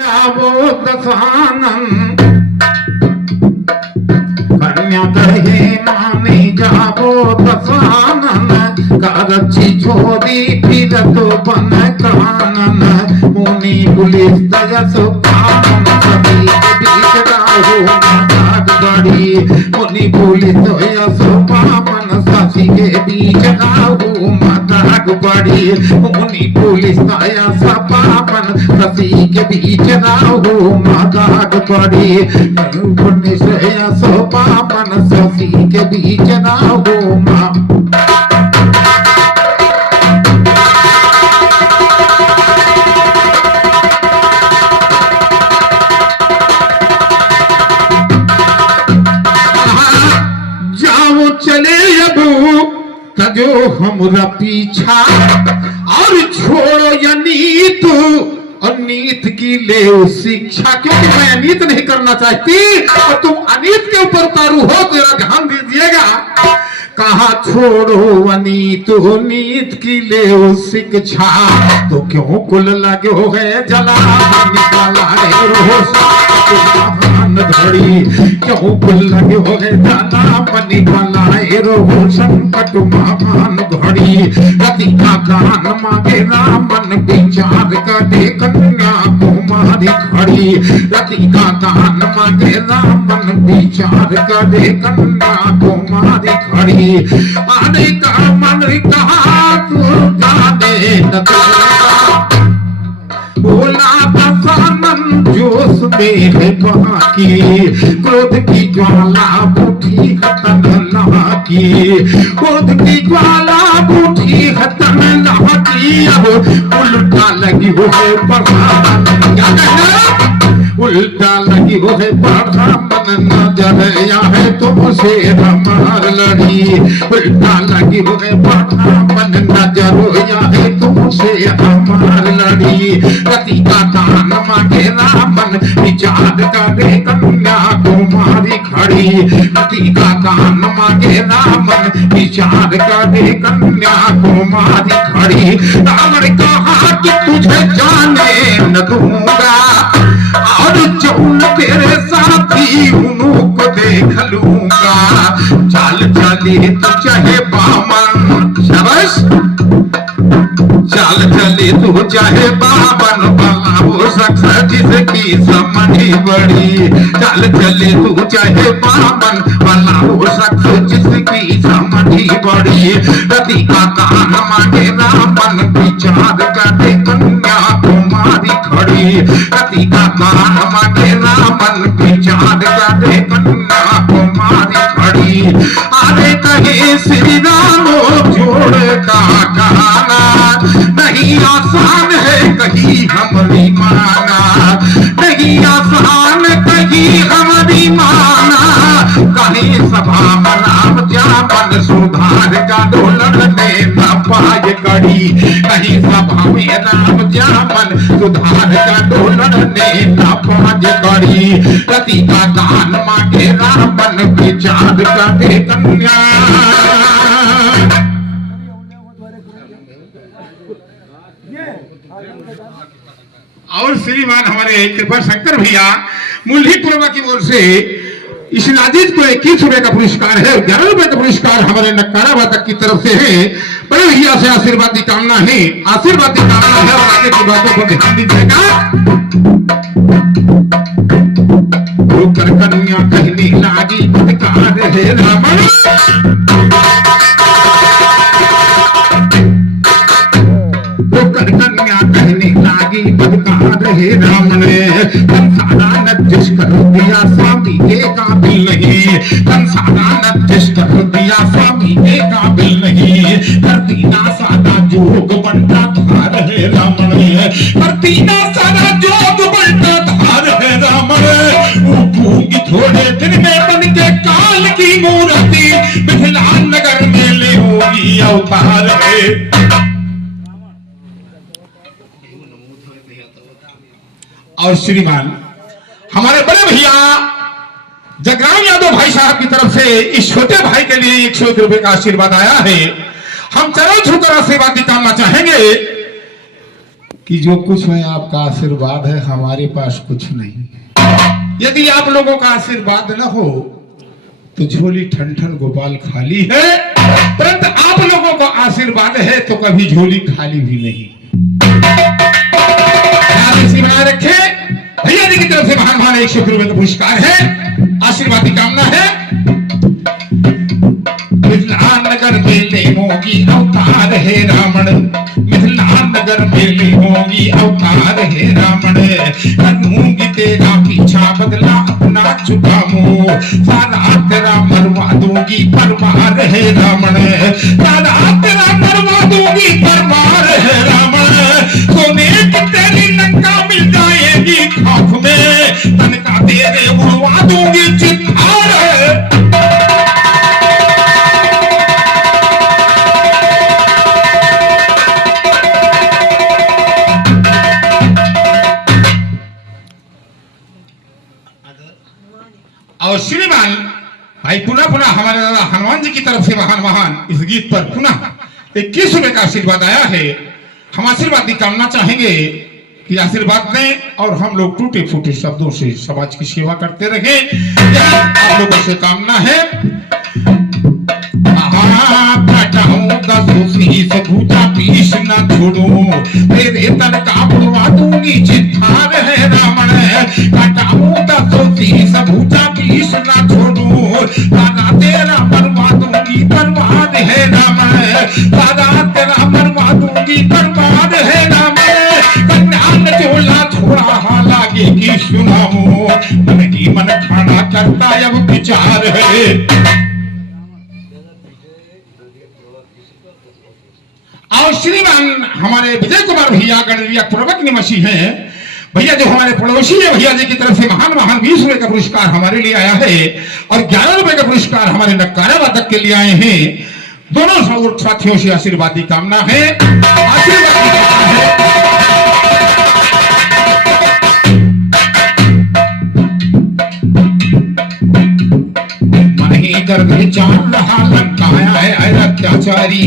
जावो दसानन कन्या कहे माने जावो दसानन करची छोरी फिरत बन कानन मुनि पुलिस दयस पावन सभी बीच राहु माताग बड़ी मुनि पुलिस दयस पावन सभी के बीच राहु माताग बड़ी मुनि पुलिस दयस पावन सभी के बीच राहु माताग बड़ी पुलिस दयस पावन सभी के बीच राहु माँ जो हमरा पीछा और छोड़ो या नीत और नीत की ले शिक्षा, क्योंकि मैं अनीत नहीं करना चाहती और तुम अनीत के ऊपर उतारू हो तो जरा ध्यान दीजिएगा। कहा छोड़ो अनीत नीत की ले शिक्षा, तो क्यों कुल लगे हो गए जला निकाला घड़ी क्यों कुल लगे हो गए जला बनी बनाए रो संकट महान घड़ी रति का दान मांगे रामन विचार करे कन्या कुमारी खड़ी रति का दान मांगे रामन विचार करे कन्या कुमारी खड़ी आने का मन कहा तू जाने न बोला दसानन जोश में है बाकी क्रोध की ज्वाला उठी हतन लहकी क्रोध की ज्वाला उठी हतन लहकी अब उल्टा लगी हो है बढ़ावन उल्टा लगी हो है बढ़ावन नजर या है तुमसे हमार लड़ी उल्टा लगी हो है बढ़ावन नजर या है तुमसे हमार लड़ी रति का दान मांगे रामन विचार करे कन्या कुमारी खड़ी रति का दान मांगे रामन विचार करे कन्या कुमारी खड़ी रावण कहा कि तुझे जाने न दूंगा और जो तेरे साथी उन्हों को देख लूंगा चाल चले तो चाहे बामन शाबाश चाल चले तो चाहे बाबन बना वो शख्स जिसकी समझी बड़ी चाल चले तो चाहे बाबन बना वो शख्स जिसकी समझी बड़ी रति का दान मांगे रामन विचार करे कन्या कुमारी खड़ी रति का दान मांगे रामन विचार करे कन्या कुमारी खड़ी आरे कहे श्री राम जोड़ का गाना नहीं आसान है कहीं हमारी माना नहीं आसान कहीं हमारी माना कहीं सभा राम जामन सुधार का डोलर ने न पाए कड़ी कहीं सभा में राम जामन सुधार का डोलर ने न पाए कड़ी रति का दान मांगे रामन विचार करे कन्या। और श्रीमान हमारे कृपा शंकर भैया मुरली पूर्वा की ओर से इस नाजिज को 21 रुपए का पुरस्कार है, 11 रुपए का पुरस्कार हमारे नक्कारा बातक की तरफ से है। बड़े भैया से आशीर्वाद की कामना है, आशीर्वाद की कामना है और आगे की बातों पर ध्यान दीजिएगा। कन्या कहने लागी बदकार है रावण कन्या कहने लागी बदकार है रावण कंसारा नृत्य कर दिया स्वामी के काबिल नहीं कंसारा नृत्य कर दिया स्वामी के काबिल नहीं करती ना सादा जोग बनता धार है रावण करती ना सादा जोग बनता धार है रावण भूंगी थोड़े दिन में बन के काल की मूर्ति बिठलाल नगर में ले होगी अवतार है। और श्रीमान हमारे बड़े भैया जगराम यादव भाई साहब की तरफ से इस छोटे भाई के लिए 101 रुपए का आशीर्वाद आया है। हम चरण छूकर आशीर्वाद की कामना चाहेंगे कि जो कुछ है आपका आशीर्वाद है, हमारे पास कुछ नहीं। यदि आप लोगों का आशीर्वाद न हो तो झोली ठन ठन गोपाल खाली है, परंतु आप लोगों को आशीर्वाद है तो कभी झोली खाली भी नहीं। बना रखे भैया जी की तरफ से महान महान 100 रुपए का पुरस्कार है, आशीर्वाद की कामना है। मिथिला नगर मेले होगी अवतार है रावण, मिथिला नगर मेले होगी अवतार है रावण। करूंगी तेरा पीछा बदला अपना चुकामो, सारा तेरा मरवा दूंगी परमार है रावण, सारा तेरा मरवा दूंगी परमार है रावण। सोने की तेरी लंका मिल जाएगी खाक में, तन का तेरे उड़वा दूंगी चित्कार। और श्रीमान भाई पुनः पुनः हमारे दादा हनुमान जी की तरफ से महान महान इस गीत पर पुनः 21 रुपए का आशीर्वाद आया है। हम आशीर्वाद की कामना चाहेंगे कि आशीर्वाद दें और हम लोग टूटे फूटे शब्दों से समाज की सेवा करते रहें। आप लोगों से कामना है। भूजा पीस न छोड़ो, तेरे तन का बुलवा दूंगी चित्तार है रावण। काटाऊं दसों भूजा पीस न छोड़ो, दादा तेरा मरवा दूंगी बर्बाद है रावण, दादा तेरा मरवा दूंगी बर्बाद है रावण। कल्याण चोला छोड़ा हालांकि की सुनाओ, मन की मन खाना करता अब विचार है। और श्रीमान हमारे विजय कुमार भैया गणरिया पूर्वक निवासी हैं भैया, जो हमारे पड़ोसी है, भैया जी की तरफ से महान महान 20 रुपए का पुरस्कार हमारे लिए आया है और 11 रुपए का पुरस्कार हमारे नक्कारा वादक के लिए आए हैं। दोनों साथियों से आशीर्वाद की कामना है। आशीर्वाद की कामना है। दर्द जान रहा लंकाया है अत्याचारी,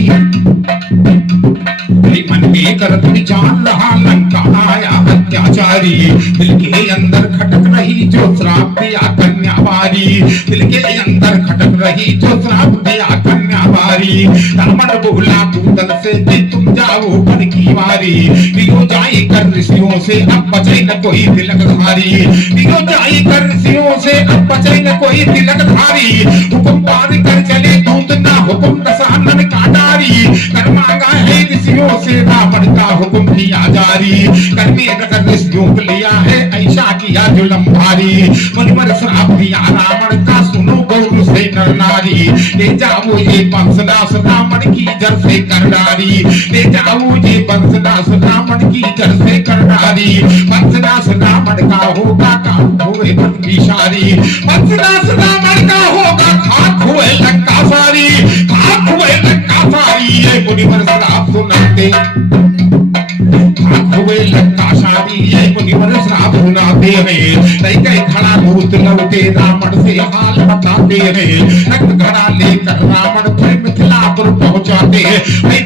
मन में दर्द जान रहा लंकाया अत्याचारी। दिल के अंदर खटक रही जो श्राप दिया कन्यावारी, दिल के अंदर खटक रही जो श्राप दिया कन्यावारी। रावण बोला दूतन से कि तुम जाओ बन की वारी, दियो जाई कर ऋषियों से अब बचे न कोई तिलकधारी, दियो जाई कर ऋषियों से अब बचे न कोई तिलकधारी। हुकुम पार कर चले दूत ना हुकुम दशानन काटारी, कर मांगा है ऋषियों से रावण का हुक्म किया जारी। कर में रखकर ऋषियों को लिया है ऐसा किया जुलम भारी, मुनिवर श्राप दिया रावण का सुनो गौर से नर नारी। ले जाओ ये वंशनाश रावण की जड़ से कर डारी, ले जाओ ये वंशनाश रावण की जड़ से कर डारी। वंशनाश रावण का होगा काम हुए विशारी, वंशनाश रावण का होगा खाक हुए लंका सारी, खाक हुए लंका सारी। ये मुनिवर श्राप सुनाते, खाक हुए लंका सारी, ये मुनिवर श्राप सुनाते हैं। कई खड़ा भूत लौटे रावण से हाल बताते हैं। रक्त घड़ा लेकर रावण फिर मिथिलापुर पहुंचाते हैं,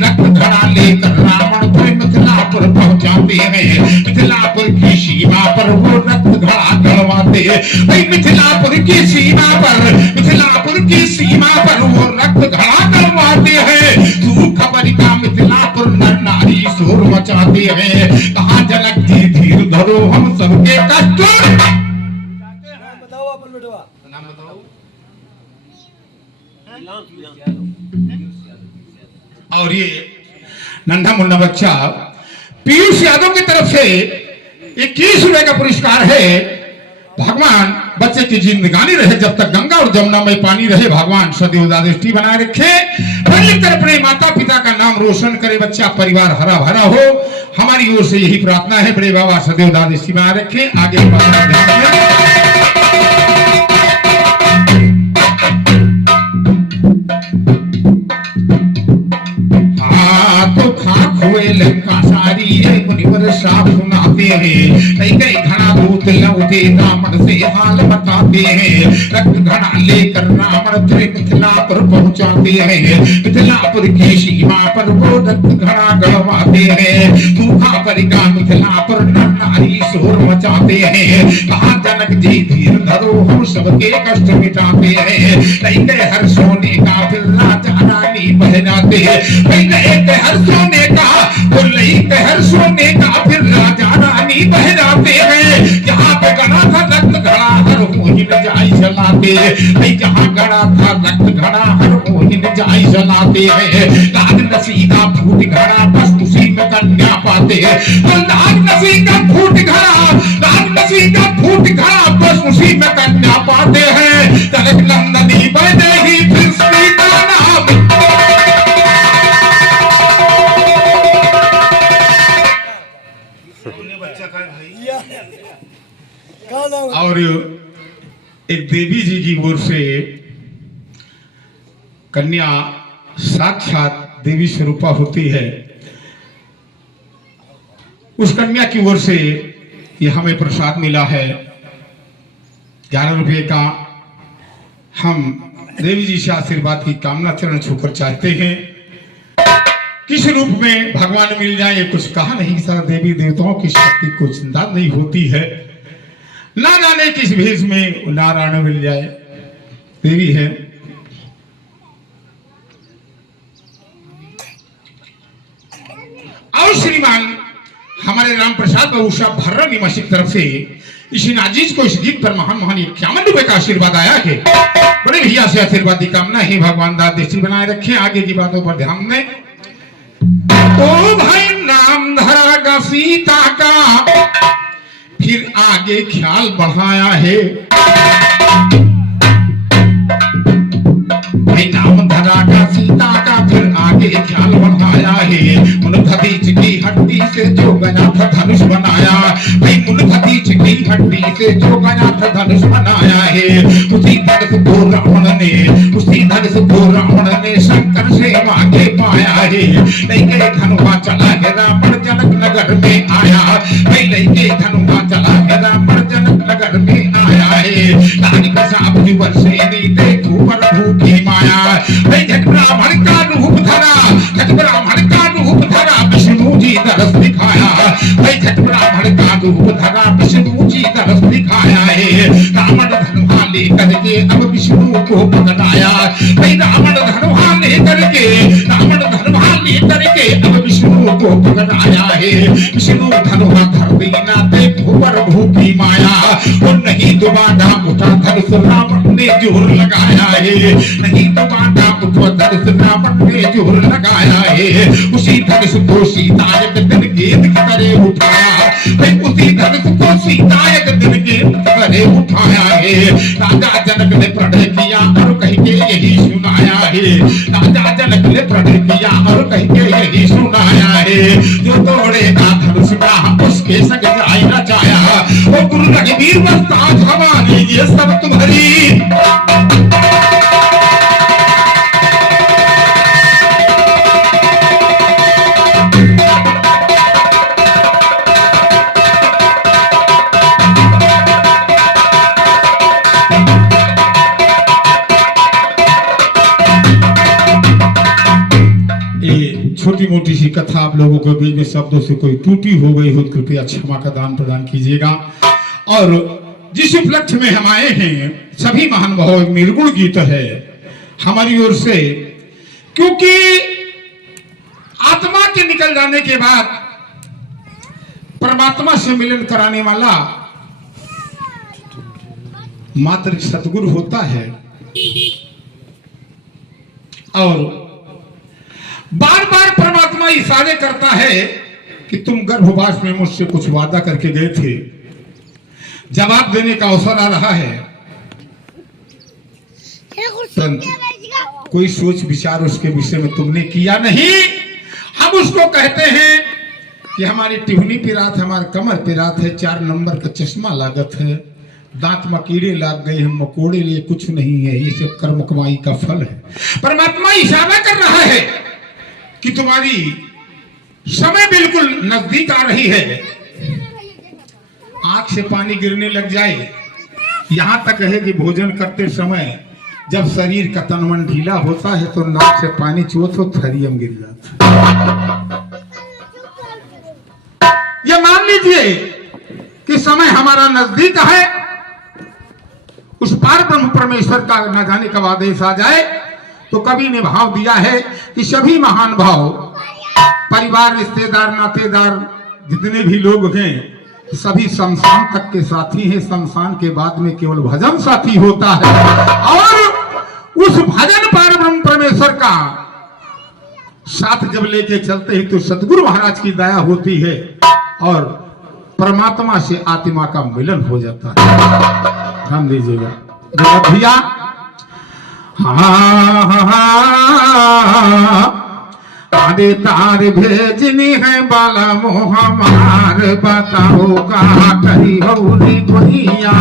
रक्त घड़ा लेकर रावण फिर मिथिलापुर पहुंचाते हैं। मिथिलापुर की सीमा पर वो रक्त घड़ा गड़वाते हैं, मिथिलापुर की सीमा पर, मिथिलापुर की सीमा पर वो रक्त घड़ा गड़वाते हैं। तू खबर का मिथिलापुर नर नारी शोर मचाते हैं। कहा जनक जी धीर धरो हम सबके कष्ट। बताओ अपन बेटवा नाम बताओ। और ये नन्हा मुन्ना बच्चा पीयूष यादव की तरफ से 21 रुपए का पुरस्कार है। भगवान बच्चे की जिंदगानी रहे, जब तक गंगा और जमुना में पानी रहे, भगवान सदैव दृष्टि बनाए रखे। कर अपने माता पिता का नाम रोशन करे, बच्चा परिवार हरा भरा हो। हमारी ओर से यही प्रार्थना है, बड़े बाबा सदैव दृष्टि बनाए रखे। आगे तो खाक हुए लंका सारी, मुनिवर श्राप सुनाते हैं। कई घड़ा भूत लौ उठे रावण से हाल बताते हैं। रक्त घड़ा लेकर रावण फिर मिथिलापुर पहुंचाते हैं। मिथिलापुर की सीमा पर वो रक्त घड़ा गड़वाते हैं। सूखा पड़ेगा मिथिलापुर, नर नारी शोर मचाते हैं। कहा जनक जी धीर धरो, हम सबके कष्ट मिटाते हैं। लैके हर सोने का फिर राजा रानी बहनाते हैं। लैके हर सोने का, वो लैके हर सोने का फिर राजा रानी बहनाते हैं। जहाँ पे गड़ा था रक्त घड़ा हर मोहिन जाई जलाते हैं। जहाँ गड़ा था रक्त घड़ा हर मोहिन जाई जलाते हैं। नाग नसी का फूट घड़ा बस उसी में कन्या पाते हैं। तो नाग नसी का फूट घड़ा, नाग नसी का फूट घड़ा बस उसी में कन्या पाते हैं। जनक नंदनी बनेगी फिर सीता नाम। और एक देवी जी की ओर से कन्या साक्षात देवी स्वरूपा होती है। उस कन्या की ओर से ये हमें प्रसाद मिला है 11 रुपये का। हम देवी जी से आशीर्वाद की कामना चरण छूकर चाहते हैं। किस रूप में भगवान मिल जाए कुछ कहा नहीं सर। देवी देवताओं की शक्ति को चिंता नहीं होती है। ना जाने किस भेष में नारायण मिल जाए, देवी है। और श्रीमान हमारे राम प्रसाद बाबू साहब भर्रा निवासी की तरफ से इस नाजीज को इस गीत पर महान महान 51 रुपए का आशीर्वाद आया है। बड़े भैया से आशीर्वाद की कामना है। भगवान दास दृष्टि बनाए रखें, आगे की बातों पर ध्यान दें। ओ भाई नाम धरागा सीता का, फिर आगे ख्याल बढ़ाया है। भाई नाम धरागा सीता का, फिर आगे ख्याल बढ़ाया है। मुनखदीज की हड्डी से जो गया था धनुष बनाया। भाई मुनखदीज की हड्डी से जो गया था धनुष बनाया है। उसी धनुष को रावण ने, उसी धनुष को रावण ने शंकर से मांगे पाया है। लेके धनुआ चला है रावण जनक नगर में आया। भाई लेके धनुआ चला है रावण जनक नगर में आया है। रानी का साप जुबर से नी देखो पर भूखी माया। भाई जग ब्राह्मण का रूप धरा, जग ब्राह्मण का रूप धरा विष्णु जी दरस दिखाया। भाई जग ब्राह्मण का रूप धरा विष्णु जी दरस दिखाया है। रावण धनुआ लेकर के अब विष्णु को पकड़ाया। भाई रावण धनुआ लेकर के, रावण धनुआ लेकर के अब विष्णु को पकड़ाया है। विष्णु धनुआ धर देना देखो पर भूखी माया। और नहीं दोबारा उठा धनुष रावण ने जोर लगाया है। नहीं दोबारा उठा धनुष रावण ने जोर लगाया है। उसी धनुष को सीता एक दिन गेंद की तरह उठाया। भाई उसी धनुष को सीता एक दिन गेंद की तरह उठाया है। राजा जनक ने प्रण किया और कह के यही सुनाया है। राजा जनक ने प्रण किया और कह के यही सुनाया है। जो तोड़ेगा धनुष का उसके संग जाए न जाया। वो गुरु रघुवीर वस्ताज हमारी ये सब तुम्हारी। छोटी मोटी सी कथा आप लोगों के बीच में शब्दों से कोई त्रुटि हो गई हो कृपया क्षमा का दान प्रदान कीजिएगा। और जिस उपलक्ष्य में हम आए हैं सभी महान भाव एक निर्गुण गीत है हमारी ओर से। क्योंकि आत्मा के निकल जाने के बाद परमात्मा से मिलन कराने वाला मात्र सतगुरु होता है। और बार बार परमात्मा इशारे करता है कि तुम गर्भवास में मुझसे कुछ वादा करके गए थे, जवाब देने का अवसर आ रहा है। कोई सोच विचार उसके विषय में तुमने किया नहीं। हम उसको कहते हैं कि हमारी टिहनी पिरात, हमारे कमर पिरात है, 4 नंबर का चश्मा लागत है, दांत मकीड़े लाग गए हम, मकोड़े लिए कुछ नहीं है, ये सब कर्म कमाई का फल है। परमात्मा इशारा कर रहा है कि तुम्हारी समय बिल्कुल नजदीक आ रही है। आंख से पानी गिरने लग जाए। यहाँ तक है कि भोजन करते समय जब शरीर का तन मन ढीला होता है तो नाक से पानी चुओ तो थरियम गिर जाता है। ये मान लीजिए कि समय हमारा नजदीक है, उस पार ब्रह्म परमेश्वर का न जाने कब आदेश आ जाए। तो कवि ने भाव दिया है कि सभी महान भाव, परिवार, रिश्तेदार, नातेदार, जितने भी लोग हैं सभी शमशान तक के साथी हैं। शमशान के बाद में केवल भजन साथी होता है। और उस भजन पार ब्रह्म परमेश्वर का साथ जब लेके चलते हैं तो सदगुरु महाराज की दया होती है और परमात्मा से आत्मा का मिलन हो जाता है। ध्यान दीजिएगा भैया। अरे तार भेजनी है बाला मोहमार, बताओ का करी हो रे गोहिया।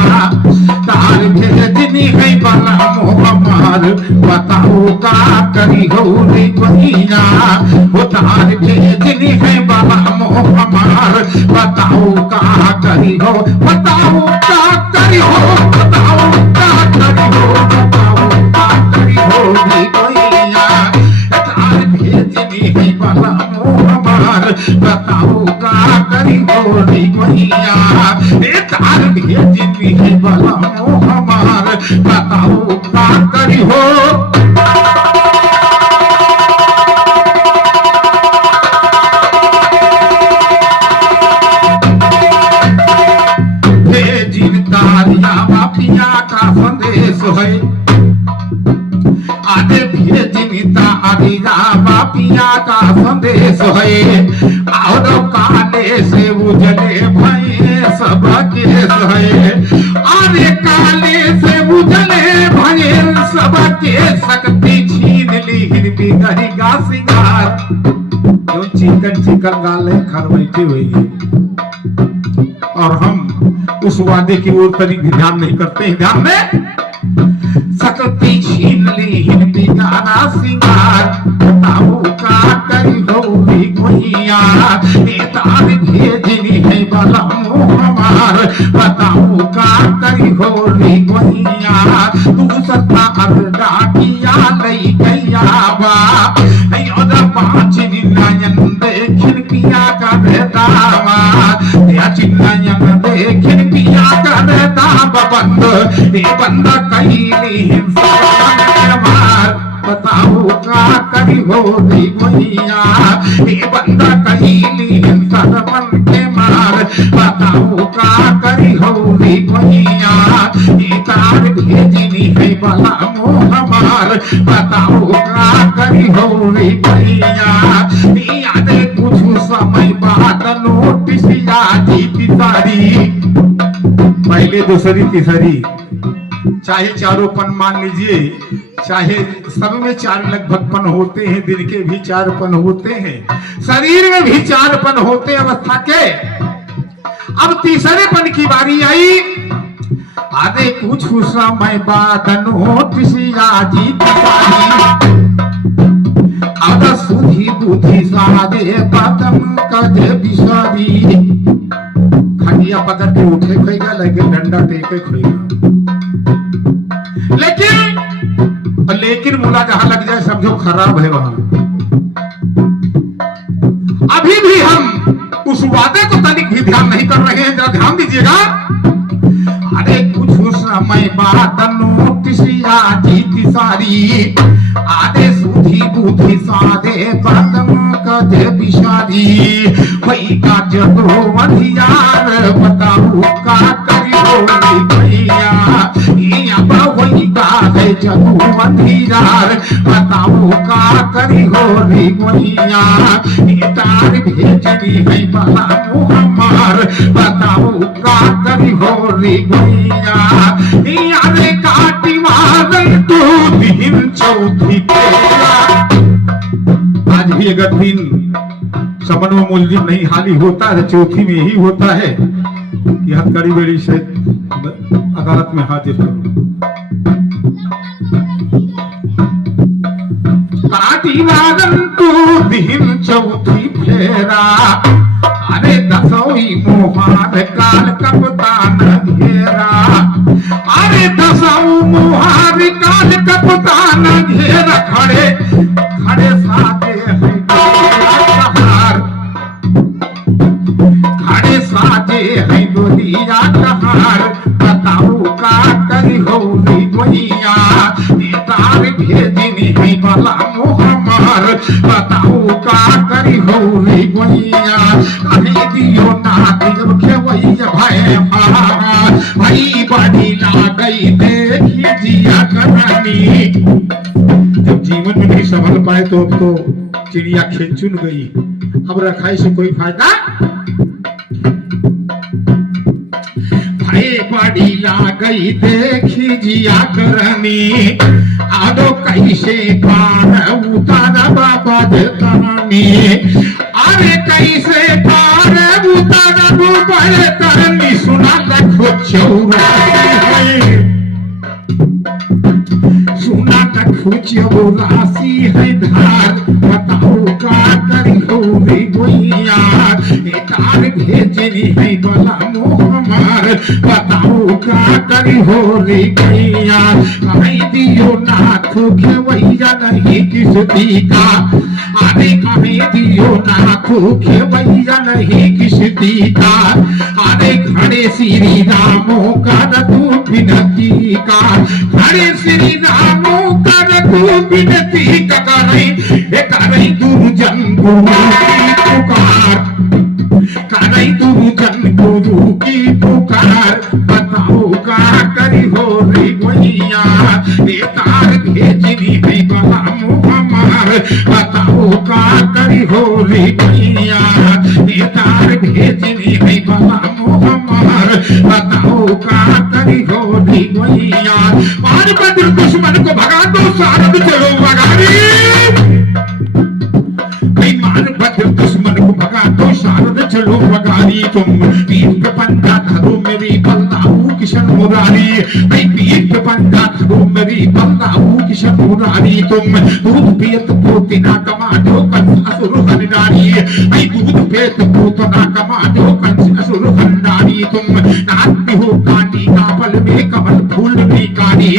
तार भेजनी है बाला मोहमार, बताओ का करी हो रे गोहिया। वो तार भेजनी है बाला मोहमार, बताओ का करी हो, बताओ का करी हो, बताओ का करी हो, बताओ का करी हो रे गोहिया। तार भेजनी है बाला मोहमार, बताओ का करी हो रे गोहिया। तार भेजनी है बाला मोहमार, बताओ का करी हो। का संदेश है आदे भेजनिता अभिजा बापिया का संदेश है। और काले से उजले भये सब केस है। अरे काले से उजले भये सब के शक्ति छीन ली बिगड़ी का सिंगार। जो चिकन चिकन गाले खर बैठी हुई है और हम उस वादे की ओर कभी भी ध्यान नहीं करते हैं। ध्यान में शक्ति छीन ली हिंदी गाना सिंगार, बताओ का करी हो रे गोहिया। तार भेजनी है बाला मोहमार, बताओ का करी हो रे गोहिया। तू सत्ता अर्धा किया लई गैया बा, पांच नयन देखिन पिया का दावा। या चिन्नयन देखिन पिया का दावा बंद, बंद कैली मार, बताओ का करी हो रे गोहिया। बंद कैली सरमन के मार, बताओ का करी हो रे गोहिया। तार भेजनी है बाला मोहमार, बताओ का करी हो रे गोहिया। यादे कुछ समय बाद नोटिस आजी तिसारी, पहले दूसरी तीसरी, चाहे चारों पन मान लीजिए, चाहे सब में चार लगभग पन होते हैं, दिन के भी चार पन होते हैं, शरीर में भी चार पन होते अवस्था के। अब तीसरे पन की बारी आई। आधे कुछ समय बाद नोटिस आजी तिसारी। आधा सुधी बुद्धि साधे पदम कदे बिसारी। खटिया पकड़ के उठे खोएगा लेकिन डंडा टेके खोएगा। लेकिन मुला जहां लग जाए समझो खराब है वहां। अभी भी हम उस वादे को तनिक भी ध्यान नहीं कर रहे हैं। जरा ध्यान दीजिएगा। अरे कुछ समय बाद नोटिस आजी तिसारी। आधे सुधी बुद्धि साधे पदम कदे बिसारी। वही का जदो अधियार, बताओ का करी हो रे भैया। वही का है जदो अधियार, बताओ का करी हो रे गोहिया। तार भेजनी है बाला मोहमार, बताओ का करी हो रे गोहिया। यारे काटी मारन तू दिन चौथी तेरा। आज भी अगर दिन सपन में मुलजिम नहीं हाली होता है, चौथी में ही होता है कि हथकड़ी बेड़ी से अदालत में हाजिर करो। काटी मारन तू दिन चौथी फेरा। अरे दसोई मुहार काल कपतान घेरा, अरे दसों मुहार काल कपतान घेरा, खड़े खड़े साथे हैं कहार, खड़े साथे हैं दुनिया कहार, बताओ का करी हो गोइया, तार भेजनी है भला मोहमार, बताओ का करी हो गोइया, कहीं दियो ना दियो खेवैया भाई भाई बड़ी ला गई देखी जिया करानी। जब जीवन में नहीं संभल पाए तो अब तो चिड़िया खेचुन गई, अब रखाई से कोई फायदा। भाई बड़ी ला गई देखी जिया करनी, आदो कैसे पार उतारा बाबा देतानी, अरे कैसे पार उतारा बाबा देतानी, सुना लखो चौरासी सुना लखो चौरासी है धार, बताओ का करी हो रे गोइया, तार भेजनी है बला मोहमार, बताओ का करी हो रे गोइया, कहीं दियो नाथ खेवैया नहीं किस दीका, अरे कहीं दियो नाथ खेवैया नहीं किस दीका, अरे खड़े श्री रामो कर तू विनती का, खड़े श्री रामो कर तू विनती का, करे दुर्जन गुरु की पुकार, करे दुर्जन गुरु की पुकार, बताओ का करी हो रे गोइया, तार भेजनी है बला मुहमार, बताओ का करी हो रे गोइया, तार भेजनी है बला मुहमार, बताओ का करी हो रे गोइया, मार बद्र दुश्मन को भगा दो सारद चलो भगारी, दुश्मन को भगा दो शारद चलो भगारी, तुम पीर पे पंजा धरो मेरी बल्लाऊ किशन मुरारी, पीर पे पंजा धरो मेरी बल्लाऊ किशन मुरारी, तुम दूध पियत पोती ना कमा दो कंस असुर हरिनारी, दूध पियत पोत ना कमा दो कंस असुर हरिनारी, तुम नाथ हो काली काबल में कमल फूल निकारी,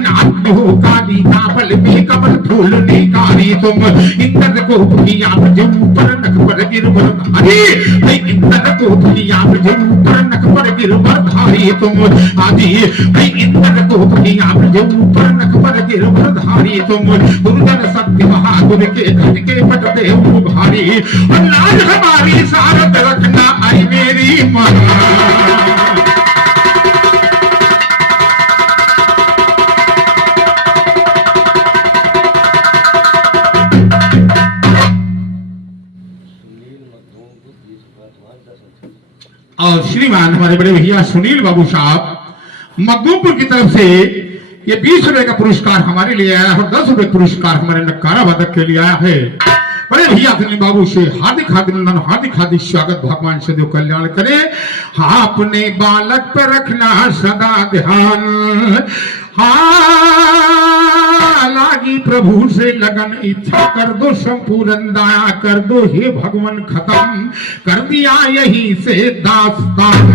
नाथ हो काली काबल में कमल फूल निकारी, तुम इंद्र को दुनिया में जो ऊपर नख पर गिरवर धारी, इंद्र को दुनिया में जो ऊपर नख पर गिरवर धारी, तुम आदि इंद्र को दुनिया में जो ऊपर नख पर गिरवर धारी, तुम दुर्जन सत्य बहादुर के घट के पट दे भारी, और लाज हमारी सारत रखना आई मेरी मां। और श्रीमान हमारे बड़े भैया सुनील बाबू साहब मखदूमपुर की तरफ से ये 20 रुपए का पुरस्कार हमारे लिए आया है और 10 रुपए पुरस्कार हमारे नक्कारा वादक के लिए आया है। बड़े भैया सुनील बाबू से हार्दिक अभिनंदन, हार्दिक स्वागत, भगवान सदैव कल्याण करे। आपने बालक पर रखना सदा ध्यान, लागी प्रभु से लगन इच्छा कर दो संपूर्ण दया कर दो, हे भगवान खत्म कर दिया यही से दास्तान।